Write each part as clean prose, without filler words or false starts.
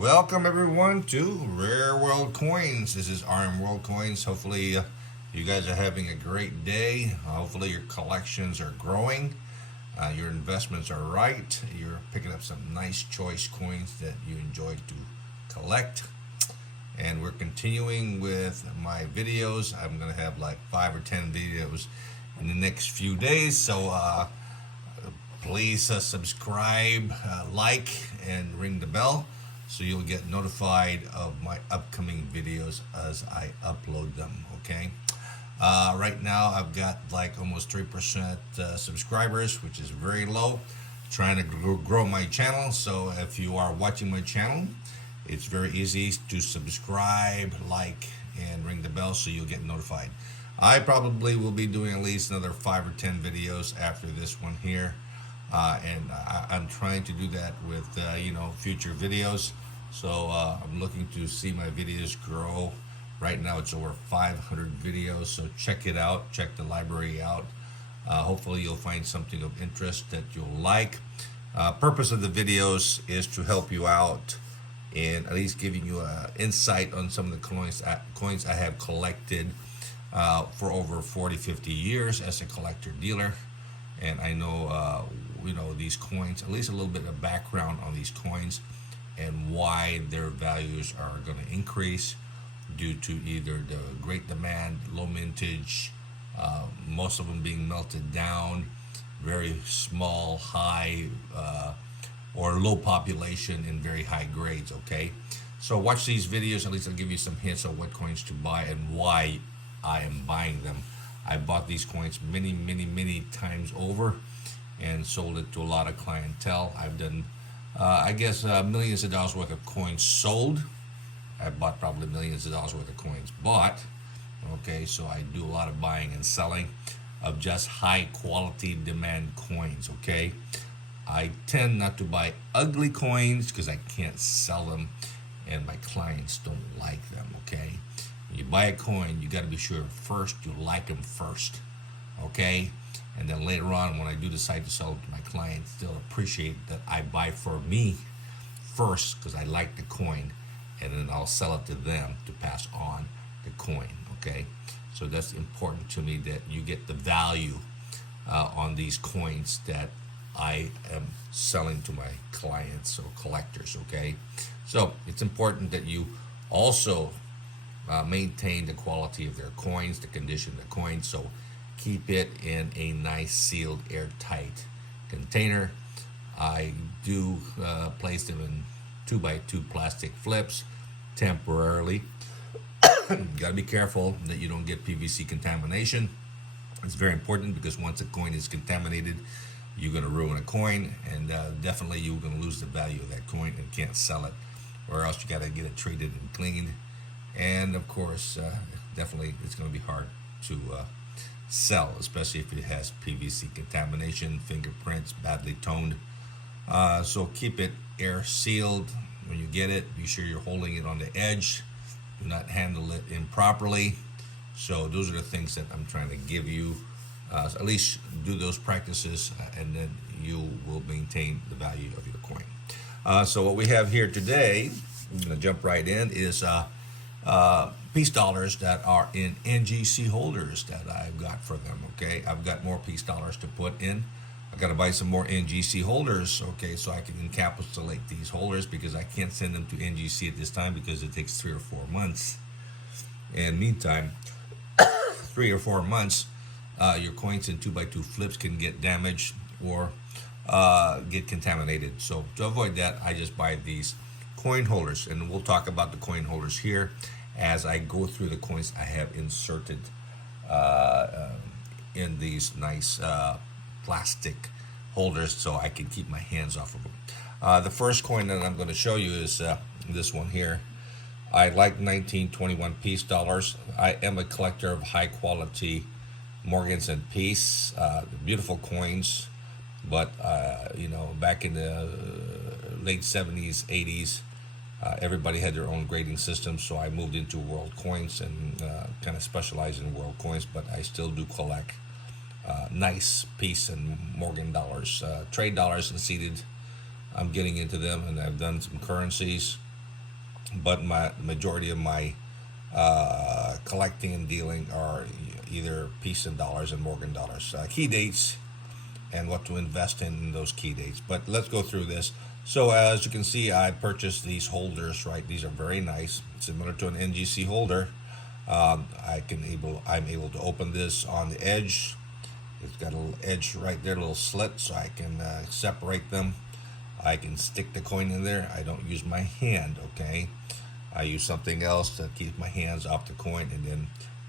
Welcome everyone to Rare World Coins. This is rmworldcoins. Hopefully you guys are having a great day. Hopefully your collections are growing. Your investments are right. You're picking up some nice choice coins that you enjoy to collect. And we're continuing with my videos. I'm going to have like 5 or 10 videos in the next few days. So please subscribe, like, and ring the bell, so you'll get notified of my upcoming videos as I upload them. Okay. Right now I've got like almost 3% subscribers, which is very low. Trying to grow my channel. So if you are watching my channel, it's very easy to subscribe, like, and ring the bell so you'll get notified. I probably will be doing at least another 5 or 10 videos after this one here. I'm trying to do that with future videos. So I'm looking to see my videos grow. Right now it's over 500 videos, so check it out, check the library out. Hopefully you'll find something of interest that you'll like. Purpose of the videos is to help you out and at least giving you an insight on some of the coins I have collected for over 40-50 years as a collector dealer. And I know these coins, at least a little bit of background on these coins and why their values are going to increase due to either the great demand, low mintage, most of them being melted down, very small, high, or low population in very high grades. Okay, so watch these videos. At least I'll give you some hints on what coins to buy and why I am buying them. I bought these coins many times over and sold it to a lot of clientele. I've done millions of dollars worth of coins sold. I bought probably millions of dollars worth of coins bought. Okay, so I do a lot of buying and selling of just high quality demand coins. Okay, I tend not to buy ugly coins because I can't sell them and my clients don't like them. Okay, when you buy a coin, you got to be sure first you like them first. Okay, and then later on, when I do decide to sell it to my clients, they'll appreciate that I buy for me first because I like the coin, and then I'll sell it to them to pass on the coin. Okay, so that's important to me that you get the value on these coins that I am selling to my clients or collectors. Okay, so it's important that you also maintain the quality of their coins, the condition of the coins. So keep it in a nice sealed airtight container. I do place them in 2x2 plastic flips temporarily. You gotta be careful that you don't get PVC contamination. It's very important because once a coin is contaminated, you're gonna ruin a coin, and definitely you're gonna lose the value of that coin and can't sell it, or else you gotta get it treated and cleaned. And of course, definitely it's gonna be hard to sell, especially if it has PVC contamination, fingerprints, badly toned. So keep it air sealed when you get it. Be sure you're holding it on the edge. Do not handle it improperly. So those are the things that I'm trying to give you. At least do those practices, and then you will maintain the value of your coin. So what we have here today, I'm going to jump right in, is peace dollars that are in NGC holders that I've got for them. Okay, I've got more peace dollars to put in. I got to buy some more NGC holders. Okay, so I can encapsulate these holders because I can't send them to NGC at this time because it takes 3 or 4 months. And meantime, 3 or 4 months, your coins in 2x2 flips can get damaged or get contaminated. So to avoid that, I just buy these coin holders, and we'll talk about the coin holders here as I go through the coins I have inserted in these nice plastic holders so I can keep my hands off of them. The first coin that I'm going to show you is this one here. I like 1921 peace dollars. I am a collector of high quality Morgans and Peace, beautiful coins, but back in the late 70s, 80s, everybody had their own grading system, so I moved into world coins and kind of specialize in world coins, but I still do collect nice Peace and Morgan dollars, trade dollars and seated. I'm getting into them, and I've done some currencies. but my majority of my collecting and dealing are either peace and dollars and Morgan dollars. Key dates and what to invest in those key dates. But let's go through this. So as you can see, I purchased these holders. Right, these are very nice, similar to an NGC holder. I'm able to open this on the edge. It's got a little edge right there, a little slit, so I can separate them. I can stick the coin in there. I don't use my hand, okay? I use something else to keep my hands off the coin, and then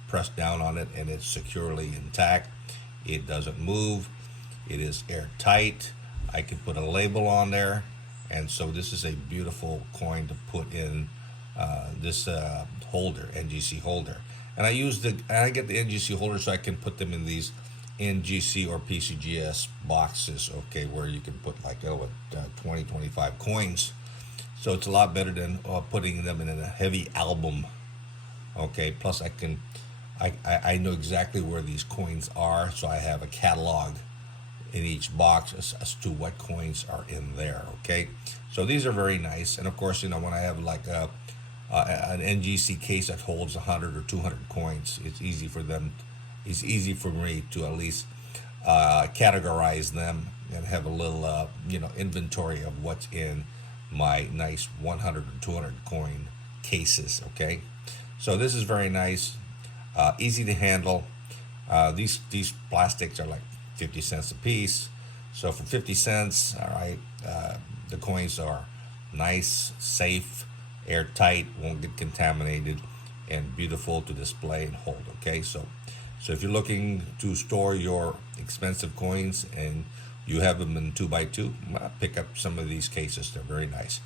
press down on it, and it's securely intact. It doesn't move. It is airtight. I can put a label on there, and so this is a beautiful coin to put in this holder, NGC holder. And I get the NGC holder so I can put them in these NGC or PCGS boxes, okay, where you can put like 20, 25 coins. So it's a lot better than putting them in a heavy album, okay. Plus I know exactly where these coins are, so I have a catalog in each box as to what coins are in there, okay. So these are very nice. And of course, when I have like an NGC case that holds 100 or 200 coins, it's easy for me to at least categorize them and have a little inventory of what's in my nice 100 or 200 coin cases, okay. So this is very nice, easy to handle. These plastics are like 50 cents a piece. So for 50 cents, all right, the coins are nice, safe, airtight, won't get contaminated, and beautiful to display and hold, okay. So if you're looking to store your expensive coins and you have them in 2x2, pick up some of these cases. They're very nice.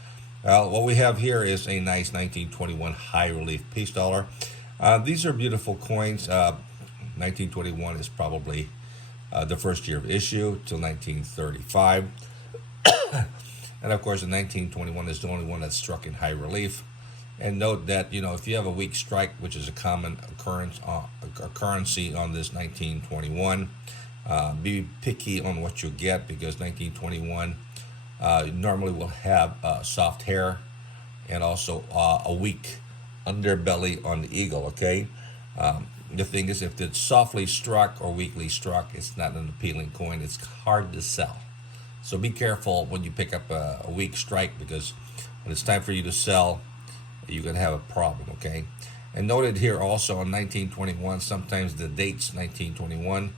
What we have here is a nice 1921 high relief peace dollar. These are beautiful coins. 1921 is probably the first year of issue till 1935. And of course, the 1921 is the only one that's struck in high relief. And note that if you have a weak strike, which is a common occurrence on this 1921, be picky on what you get, because 1921 normally will have soft hair and also a weak underbelly on the eagle, okay. The thing is, if it's softly struck or weakly struck, it's not an appealing coin. It's hard to sell. So be careful when you pick up a weak strike, because when it's time for you to sell, you're going to have a problem, okay? And noted here also on 1921, sometimes the dates 1921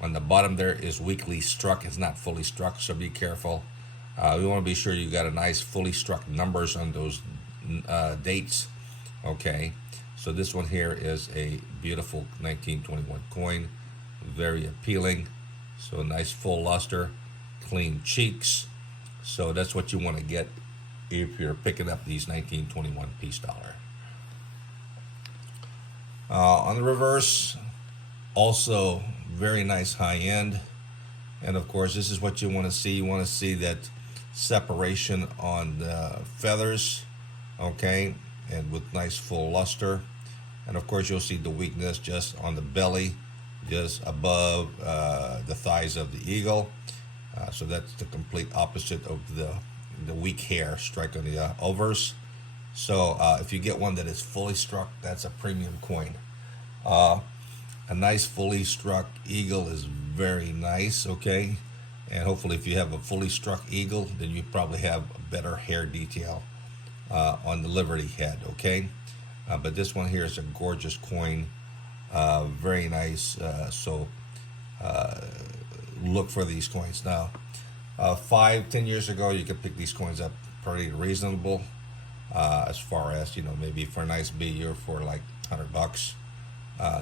on the bottom there is weakly struck. It's not fully struck, so be careful. We want to be sure you got a nice fully struck numbers on those dates, okay? So this one here is a beautiful 1921 coin, very appealing. So nice full luster, clean cheeks. So that's what you want to get if you're picking up these 1921 peace dollar. On the reverse, also very nice high end. And of course, this is what you want to see. You want to see that separation on the feathers, okay, and with nice full luster. And of course, you'll see the weakness just on the belly, just above the thighs of the eagle. So that's the complete opposite of the weak hair strike on the overs. So if you get one that is fully struck, that's a premium coin. A nice fully struck eagle is very nice, okay. And hopefully, if you have a fully struck eagle, then you probably have a better hair detail on the Liberty head, okay. But this one here is a gorgeous coin, very nice. So look for these coins now. 5-10 years ago, you could pick these coins up pretty reasonable, as far as maybe for a nice BU for like $100.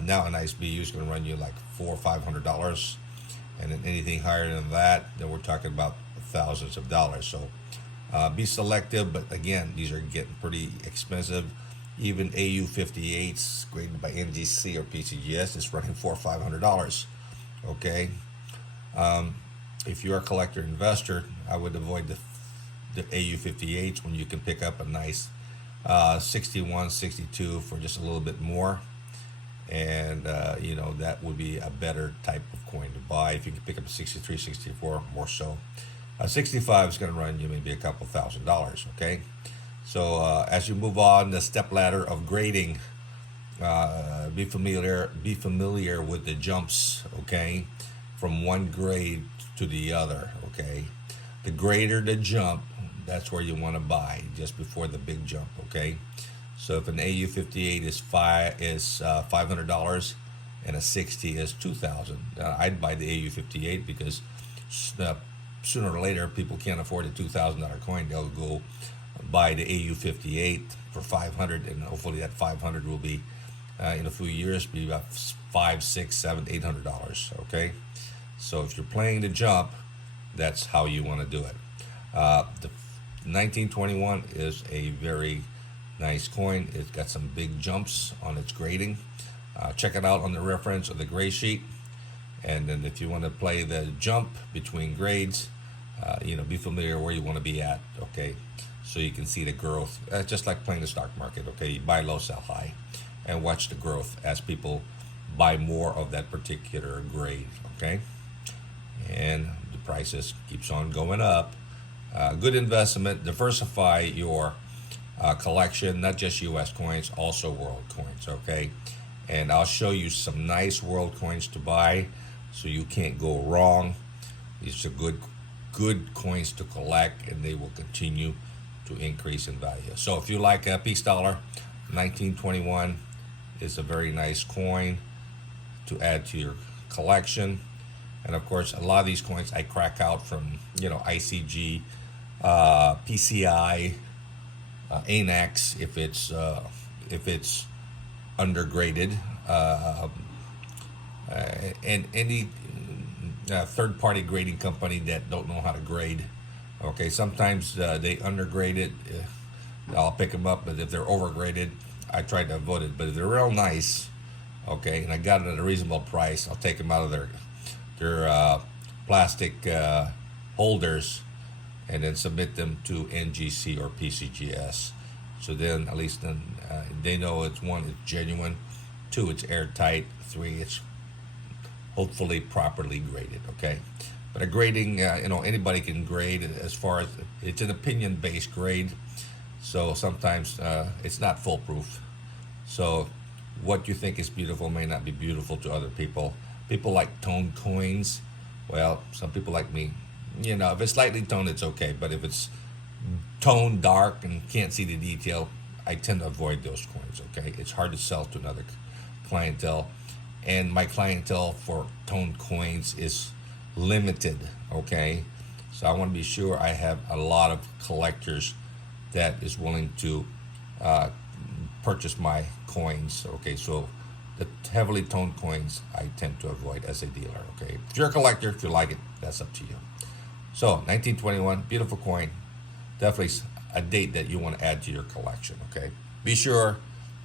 Now a nice BU is going to run you like $400 or $500, and then anything higher than that, then we're talking about thousands of dollars. So be selective, but again, these are getting pretty expensive. Even AU58s graded by NGC or PCGS is running $400 or $500. Okay. If you're a collector investor, I would avoid the AU58s when you can pick up a nice 61, 62 for just a little bit more. And that would be a better type of coin to buy. If you can pick up a 63, 64, more so. 65 is going to run you maybe a couple $1,000s, okay. So as you move on the step ladder of grading, be familiar with the jumps, okay, from one grade to the other, okay. The greater the jump, that's where you want to buy, just before the big jump, okay. So if an AU58 is $500 and a 60 is 2,000, I'd buy the AU58 because sooner or later people can't afford a $2,000 coin. They'll go buy the AU58 for 500, and hopefully that 500 will be in a few years be about $5, $6, $7, $800. Okay, so if you're playing the jump, that's how you want to do it. The 1921 is a very nice coin. It's got some big jumps on its grading. Check it out on the reference of the gray sheet. And then if you want to play the jump between grades, be familiar where you want to be at, okay? So you can see the growth, just like playing the stock market, okay? You buy low, sell high, and watch the growth as people buy more of that particular grade, okay? And the prices keeps on going up. Good investment. Diversify your collection, not just U.S. coins, also world coins, okay? And I'll show you some nice world coins to buy, so you can't go wrong. These are good coins to collect, and they will continue to increase in value. So if you like a peace dollar, 1921 is a very nice coin to add to your collection. And of course, a lot of these coins I crack out from ICG, PCI, ANAX if it's undergraded, and any third-party grading company that don't know how to grade. Okay, sometimes they undergrade it. I'll pick them up, but if they're overgraded, I try to avoid it. But if they're real nice, okay, and I got it at a reasonable price, I'll take them out of their plastic holders and then submit them to NGC or PCGS. So then at least then they know it's genuine, 2, it's airtight, 3, it's hopefully properly graded, okay? But a grading, anybody can grade as far as it's an opinion-based grade. So sometimes it's not foolproof. So what you think is beautiful may not be beautiful to other people. People like toned coins. Well, some people like me, if it's slightly toned, it's okay. But if it's toned dark and can't see the detail, I tend to avoid those coins, okay? It's hard to sell to another clientele. And my clientele for toned coins is limited, okay? So I want to be sure I have a lot of collectors that is willing to purchase my coins, okay? So the heavily toned coins I tend to avoid as a dealer, okay? If you're a collector, if you like it, that's up to you. So 1921, beautiful coin. Definitely a date that you want to add to your collection, okay? Be sure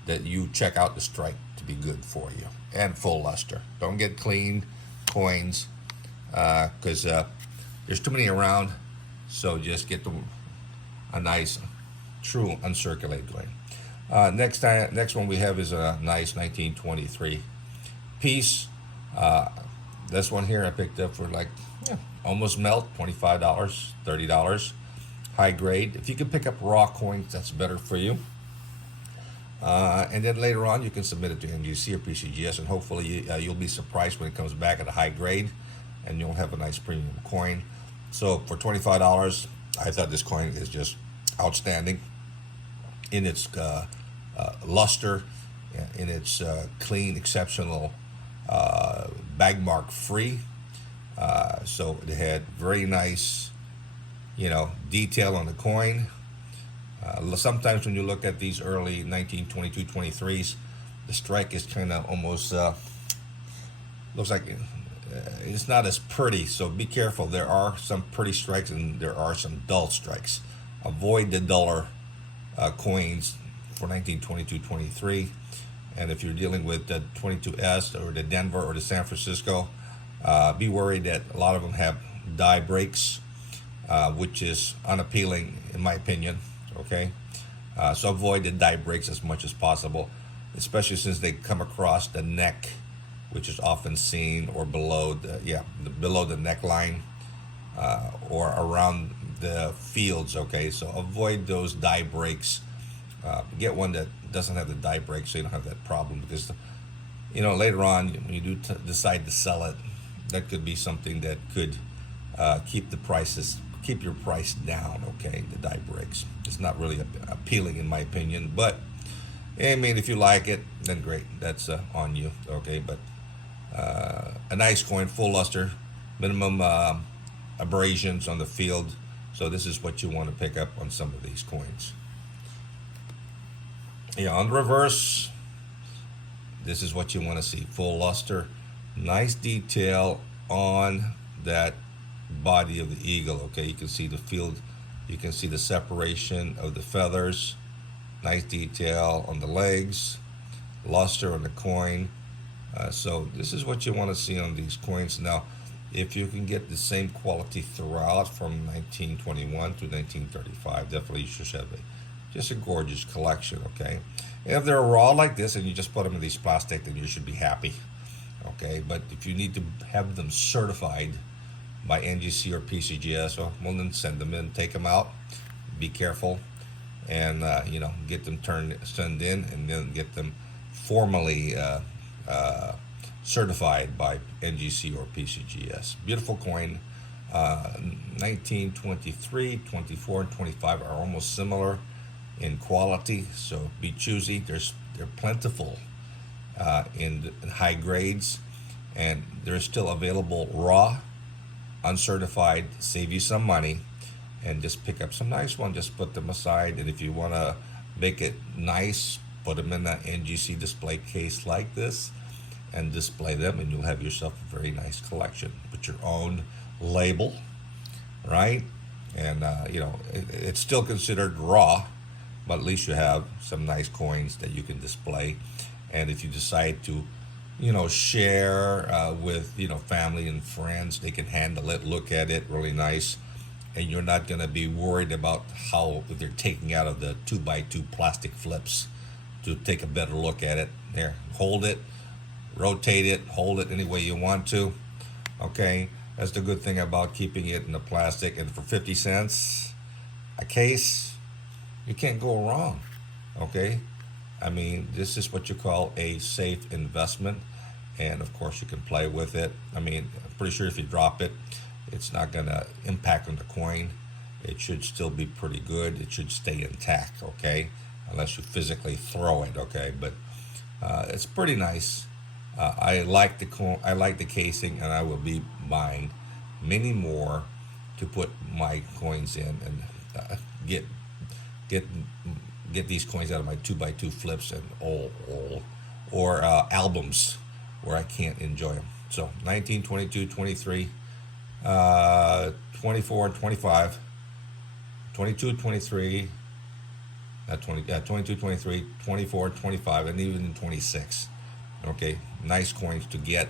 that you check out the strike to be good for you, and full luster. Don't get clean coins because there's too many around. So just get a nice, true uncirculated coin. Next one we have is a nice 1923 piece. This one here I picked up for almost melt, $25, $30. High grade. If you can pick up raw coins, that's better for you. And then later on, you can submit it to NGC or PCGS, and hopefully you'll be surprised when it comes back at a high grade, and you'll have a nice premium coin. So for $25, I thought this coin is just outstanding in its luster, in its clean, exceptional, bag mark free. So it had very nice, detail on the coin. Sometimes when you look at these early 1922 23s, the strike is kind of almost looks like it's not as pretty. So be careful. There are some pretty strikes and there are some dull strikes. Avoid the duller coins for 1922 23. And if you're dealing with the 22S or the Denver or the San Francisco, be worried that a lot of them have die breaks, which is unappealing in my opinion. Okay, so avoid the die breaks as much as possible, especially since they come across the neck, which is often seen, or below the neckline, or around the fields. Okay, so avoid those die breaks. Get one that doesn't have the die break, so you don't have that problem. Because later on when you do decide to sell it, that could be something that could keep your price down. Okay, the die breaks. It's not really appealing in my opinion, but I mean, if you like it, then great. That's on you. Okay, but a nice coin, full luster, minimum abrasions on the field. So this is what you want to pick up on some of these coins. Yeah, on the reverse, this is what you want to see. Full luster, nice detail on that body of the eagle. Okay, you can see the field, you can see the separation of the feathers, nice detail on the legs, luster on the coin. So this is what you want to see on these coins. Now, if you can get the same quality throughout from 1921 to 1935, definitely you should have just a gorgeous collection. Okay, and if they're raw like this and you just put them in these plastic, then you should be happy. Okay, but if you need to have them certified by NGC or PCGS, well then send them in, take them out, be careful, and get them sent in, and then get them formally certified by NGC or PCGS. Beautiful coin. 1923, 24, and 25 are almost similar in quality, so be choosy. They're plentiful in high grades, and they're still available raw, uncertified. Save you some money, and just pick up some nice ones. Just put them aside, and if you want to make it nice, put them in an NGC display case like this and display them, and you'll have yourself a very nice collection. Put your own label, right? And it's still considered raw, but at least you have some nice coins that you can display. And if you decide to share with family and friends, they can handle it, look at it really nice, and you're not going to be worried about how they're taking out of the 2x2 plastic flips to take a better look at it. There, hold it, rotate it, hold it any way you want to. Okay, that's the good thing about keeping it in the plastic. And for 50 cents a case, you can't go wrong. Okay, I mean, this is what you call a safe investment, and of course you can play with it. I mean, I'm pretty sure if you drop it, it's not going to impact on the coin. It should still be pretty good. It should stay intact. Okay, unless you physically throw it. Okay, but it's pretty nice. I like the casing, and I will be buying many more to put my coins in, and get these coins out of my 2x2 flips and or albums where I can't enjoy them. So 19, 22, 23, 24, 25, 22, 23, 22, 23, 24, 25, and even 26. Okay, nice coins to get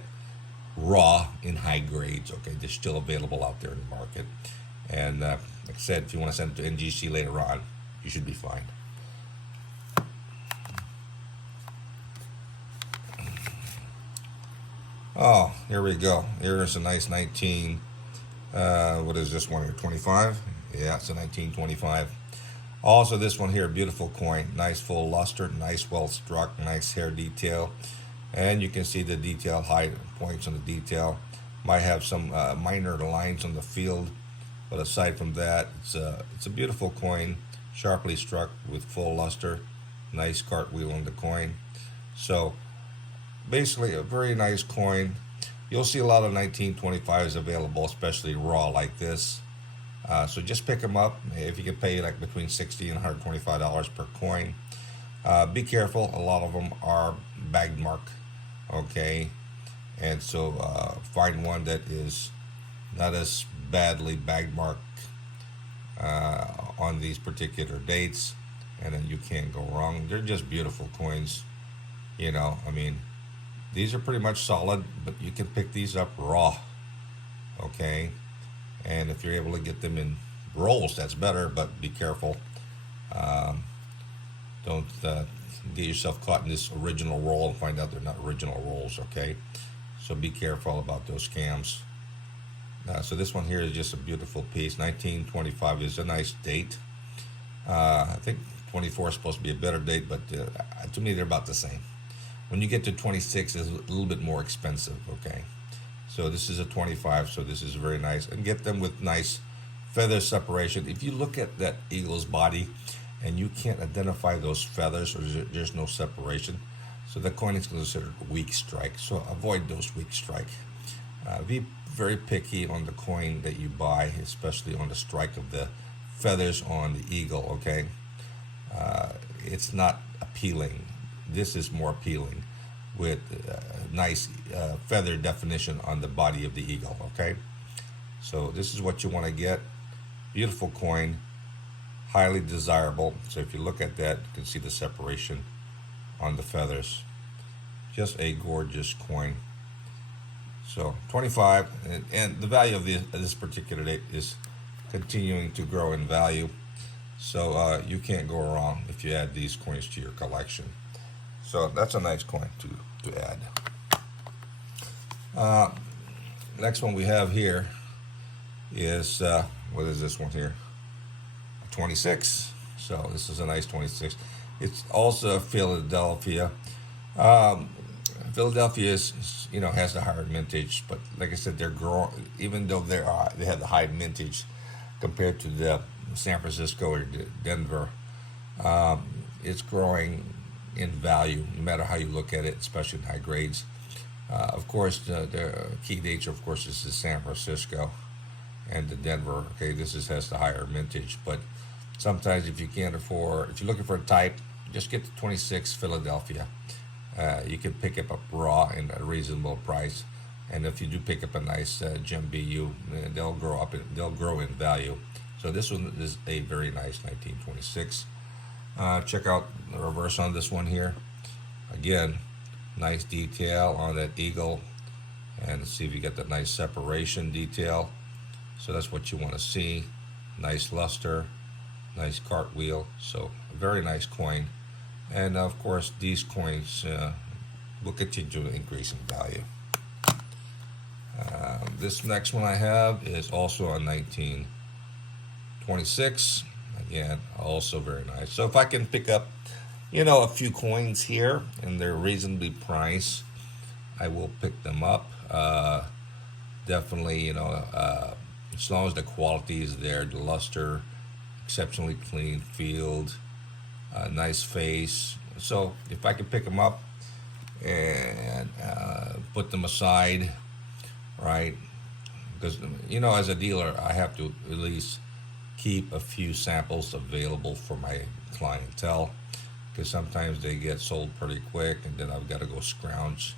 raw in high grades. Okay, they're still available out there in the market. And like I said, if you want to send it to NGC later on, you should be fine. Oh, here we go. Here's a nice 19. What is this one here? 25? Yeah, it's a 1925. Also, this one here, beautiful coin. Nice full luster, nice well struck, nice hair detail. And you can see the detail, high points on the detail. Might have some minor lines on the field, but aside from that, it's a beautiful coin, sharply struck with full luster. Nice cartwheel on the coin. So basically a very nice coin. You'll see a lot of 1925s available, especially raw like this. So just pick them up. If you can pay like between $60 and $125 per coin. Be careful, a lot of them are bag mark. Okay, and so find one that is not as badly bag marked on these particular dates, and then you can't go wrong. They're just beautiful coins. I mean, these are pretty much solid, but you can pick these up raw. Okay, and if you're able to get them in rolls, that's better, but be careful. Don't get yourself caught in this original roll and find out they're not original rolls. Okay, so be careful about those scams. So this one here is just a beautiful piece. 1925 is a nice date. I think 24 is supposed to be a better date, but to me they're about the same. When you get to 26, it's a little bit more expensive, okay? So this is a 25, so this is very nice. And get them with nice feather separation. If you look at that eagle's body and you can't identify those feathers or there's no separation, so the coin is considered weak strike. So avoid those weak strike. Be very picky on the coin that you buy, especially on the strike of the feathers on the eagle, okay? It's not appealing. This is more appealing with nice feather definition on the body of the eagle, okay? So this is what you want to get. Beautiful coin, highly desirable. So if you look at that, you can see the separation on the feathers. Just a gorgeous coin. So 25, and the value of this particular date is continuing to grow in value. So you can't go wrong if you add these coins to your collection. So that's a nice coin to add. Next one we have here is, what is this one here? 26. So this is a nice 26. It's also Philadelphia. Philadelphia is, has the higher mintage, but like I said, they're growing. Even though they have the high mintage compared to the San Francisco or Denver, it's growing in value, no matter how you look at it, especially in high grades. Of course, the key dates, of course, is the San Francisco and the Denver. Okay, has the higher mintage, but sometimes if you're looking for a type, just get the 26 Philadelphia. You can pick up a raw in a reasonable price, and if you do pick up a nice gem BU, they'll grow in value. So this one is a very nice 1926. Check out the reverse on this one here. Again, nice detail on that eagle, and see if you get that nice separation detail. So that's what you want to see. Nice luster, nice cartwheel. So a very nice coin. And of course, these coins will continue to increase in value. This next one I have is also a 1926. Again, also very nice. So if I can pick up, a few coins here and they're reasonably priced, I will pick them up. Definitely, as long as the quality is there, the luster, exceptionally clean field, nice face. So if I can pick them up and put them aside, right? Because as a dealer, I have to at least keep a few samples available for my clientele, because sometimes they get sold pretty quick, and then I've got to go scrounge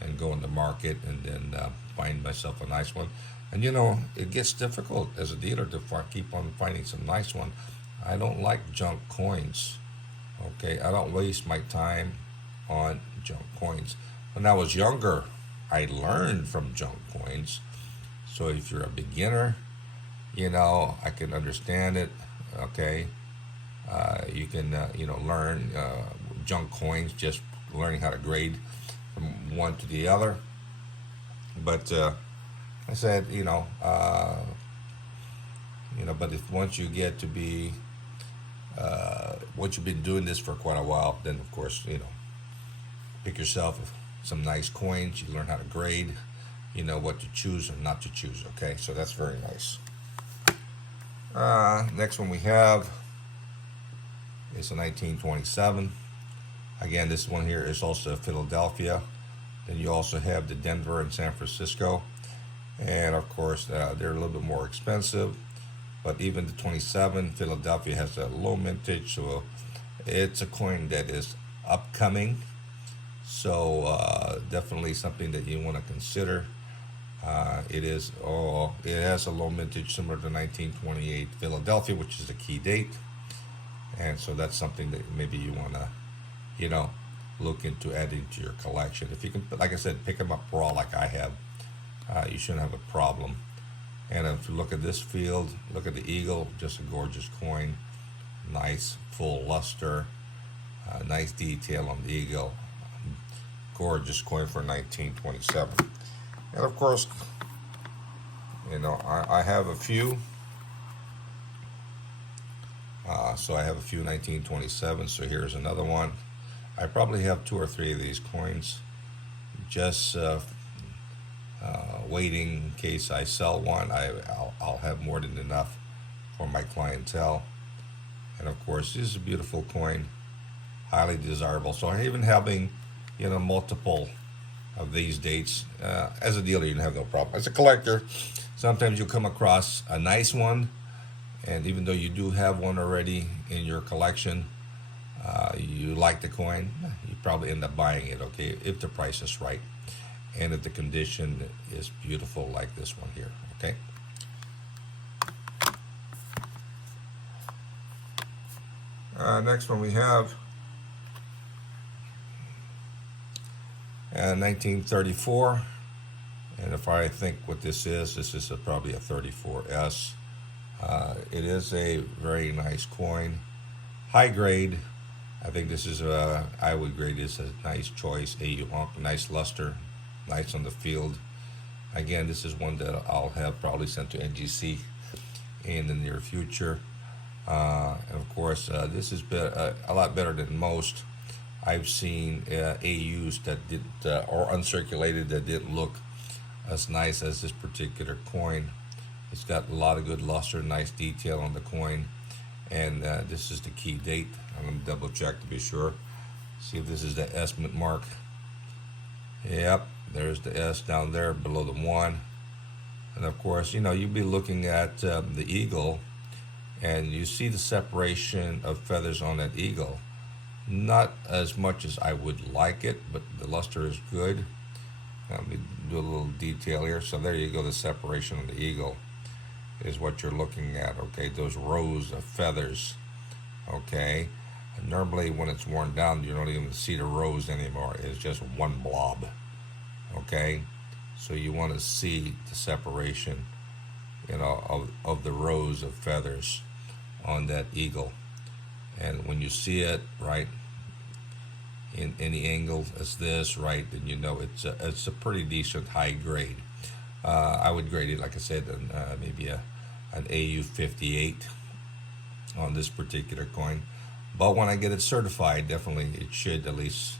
and go in the market and then find myself a nice one. And it gets difficult as a dealer to keep on finding some nice one. I don't like junk coins. Okay, I don't waste my time on junk coins. When I was younger, I learned from junk coins. So if you're a beginner, I can understand it. Okay, you can learn junk coins, just learning how to grade from one to the other. But I said, but if once you get to be once you've been doing this for quite a while, then of course, pick yourself some nice coins. You learn how to grade, what to choose or not to choose. Okay, so that's very nice. Next one we have is a 1927. Again, this one here is also Philadelphia. Then you also have the Denver and San Francisco, and of course they're a little bit more expensive. But even the 27, Philadelphia has a low mintage, so it's a coin that is upcoming. So definitely something that you want to consider. It has a low mintage similar to 1928 Philadelphia, which is a key date, and so that's something that maybe you want to, look into adding to your collection. If you can, like I said, pick them up raw like I have, you shouldn't have a problem. And if you look at this field, look at the eagle, just a gorgeous coin, nice full luster, nice detail on the eagle, gorgeous coin for 1927. And of course, You know, I have a few. So I have a few 1927. So here's another one. I probably have two or three of these coins, just waiting in case I sell one. I'll have more than enough for my clientele. And of course, this is a beautiful coin, highly desirable. So even having, you know, multiple of these dates, as a dealer, you have no problem. As a collector, sometimes you'll come across a nice one, and even though you do have one already in your collection, you like the coin, you probably end up buying it, okay, if the price is right and if the condition is beautiful like this one here, okay. Next one we have 1934, and if I think what this is probably a 34S. It is a very nice coin, high grade. I think this is I would grade this as a nice choice, a nice luster, nice on the field. Again, this is one that I'll have probably sent to NGC in the near future. And of course, this has been a lot better than most. I've seen AUs that did or uncirculated that didn't look as nice as this particular coin. It's got a lot of good luster, nice detail on the coin, and this is the key date. I'm going to double check to be sure. See if this is the S mark. Yep, there's the S down there below the 1. And of course, you know, you'll be looking at the eagle, and you see the separation of feathers on that eagle. Not as much as I would like it, but the luster is good. Let me do a little detail here. So there you go, the separation of the eagle is what you're looking at, okay? Those rows of feathers, okay? And normally when it's worn down, you don't even see the rows anymore. It's just one blob, okay? So you want to see the separation, you know, of the rows of feathers on that eagle. And when you see it, right, in any angle as this, right, then you know it's a pretty decent high grade. I would grade it, like I said, maybe an AU 58 on this particular coin. But when I get it certified, definitely it should at least,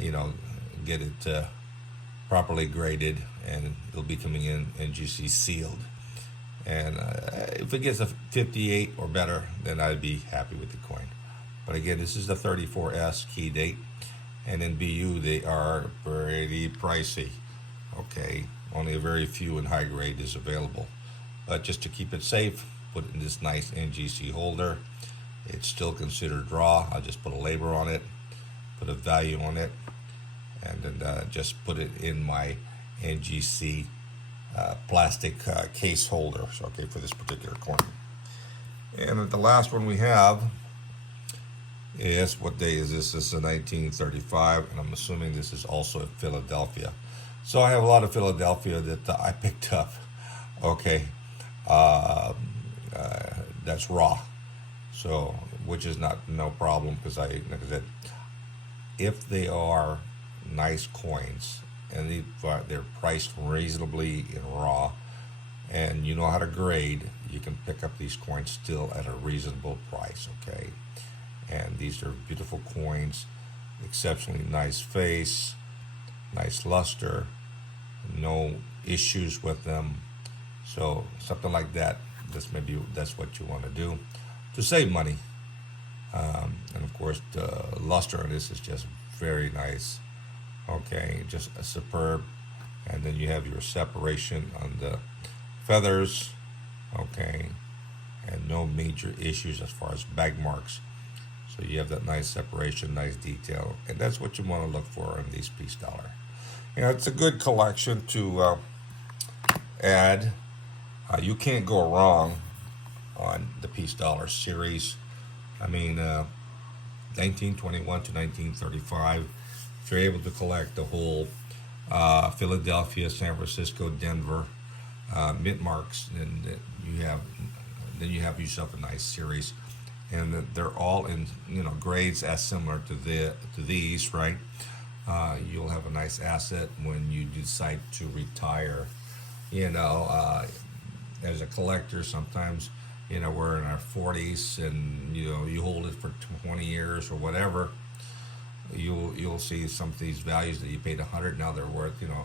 you know, get it properly graded, and it'll be coming in NGC sealed. And if it gets a 58 or better, then I'd be happy with the coin. But again, this is the 34S key date, and in BU they are pretty pricey. Okay, only a very few in high grade is available. But just to keep it safe, put it in this nice NGC holder. It's still considered raw. I'll just put a label on it, put a value on it, and then just put it in my NGC plastic case holder, so, okay, for this particular coin. And the last one we have is, what day is this? This is a 1935, and I'm assuming this is also in Philadelphia. So I have a lot of Philadelphia that I picked up, okay, that's raw, so, which is no problem, because like I said, if they are nice coins and they're priced reasonably in raw, and you know how to grade, you can pick up these coins still at a reasonable price, okay? And these are beautiful coins, exceptionally nice face, nice luster, no issues with them. So something like that, that's what you want to do to save money. And of course, the luster on this is just very nice. Okay, just a superb. And then you have your separation on the feathers. Okay, and no major issues as far as bag marks. So you have that nice separation, nice detail, and that's what you want to look for in these piece dollar. You know, it's a good collection to add. You can't go wrong on the piece dollar series. I mean, 1921 to 1935. If you're able to collect the whole Philadelphia, San Francisco, Denver mint marks, then you have yourself a nice series, and they're all in, you know, grades as similar to these, right? You'll have a nice asset when you decide to retire you know, as a collector, sometimes, you know, we're in our 40s and, you know, you hold it for 20 years or whatever, you'll see some of these values that you paid 100, now they're worth, you know,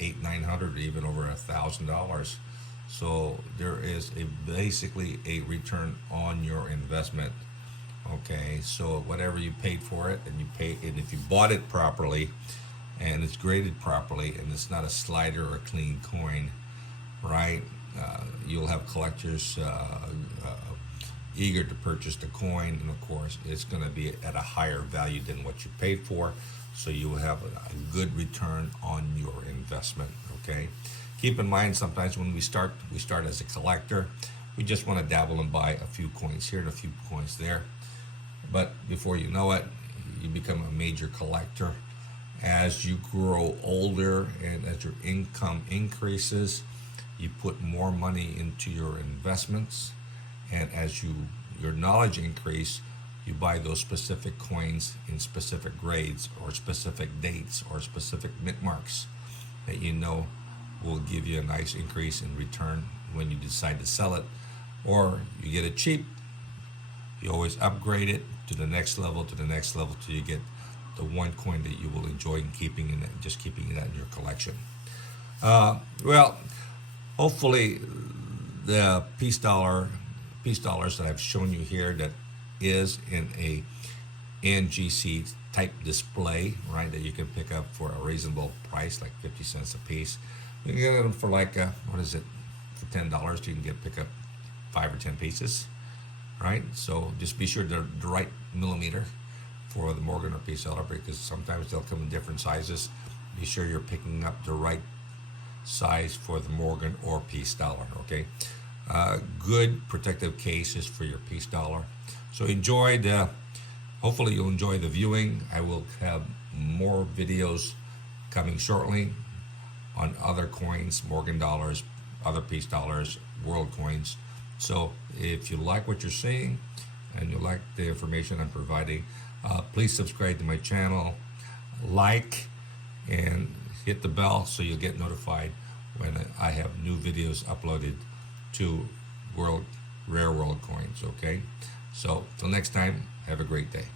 800, 900, even over $1,000. So there is basically a return on your investment. Okay, so whatever you paid for it, and if you bought it properly, and it's graded properly, and it's not a slider or a clean coin, right? You'll have collectors eager to purchase the coin, and of course, it's going to be at a higher value than what you paid for, so you will have a good return on your investment. Okay, keep in mind sometimes when we start as a collector, we just want to dabble and buy a few coins here and a few coins there, but before you know it, you become a major collector. As you grow older and as your income increases, you put more money into your investments, and as your knowledge increase, you buy those specific coins in specific grades or specific dates or specific mint marks that you know will give you a nice increase in return when you decide to sell it, or you get it cheap. You always upgrade it to the next level, to the next level, till you get the one coin that you will enjoy and keeping in it, just keeping it in your collection. Well, hopefully the peace dollars that I've shown you here, that is in a NGC type display, right, that you can pick up for a reasonable price, like 50 cents a piece. You can get them for like what is it, for $10 you can pick up 5 or 10 pieces, right? So just be sure they're the right millimeter for the Morgan or peace dollar, because sometimes they'll come in different sizes. Be sure you're picking up the right size for the Morgan or peace dollar. Okay, good protective cases for your peace dollar. So hopefully you'll enjoy the viewing. I will have more videos coming shortly on other coins, Morgan dollars, other peace dollars, world coins. So if you like what you're seeing and you like the information I'm providing, please subscribe to my channel, like, and hit the bell so you'll get notified when I have new videos uploaded to Rare World Coins. Okay, so till next time, have a great day.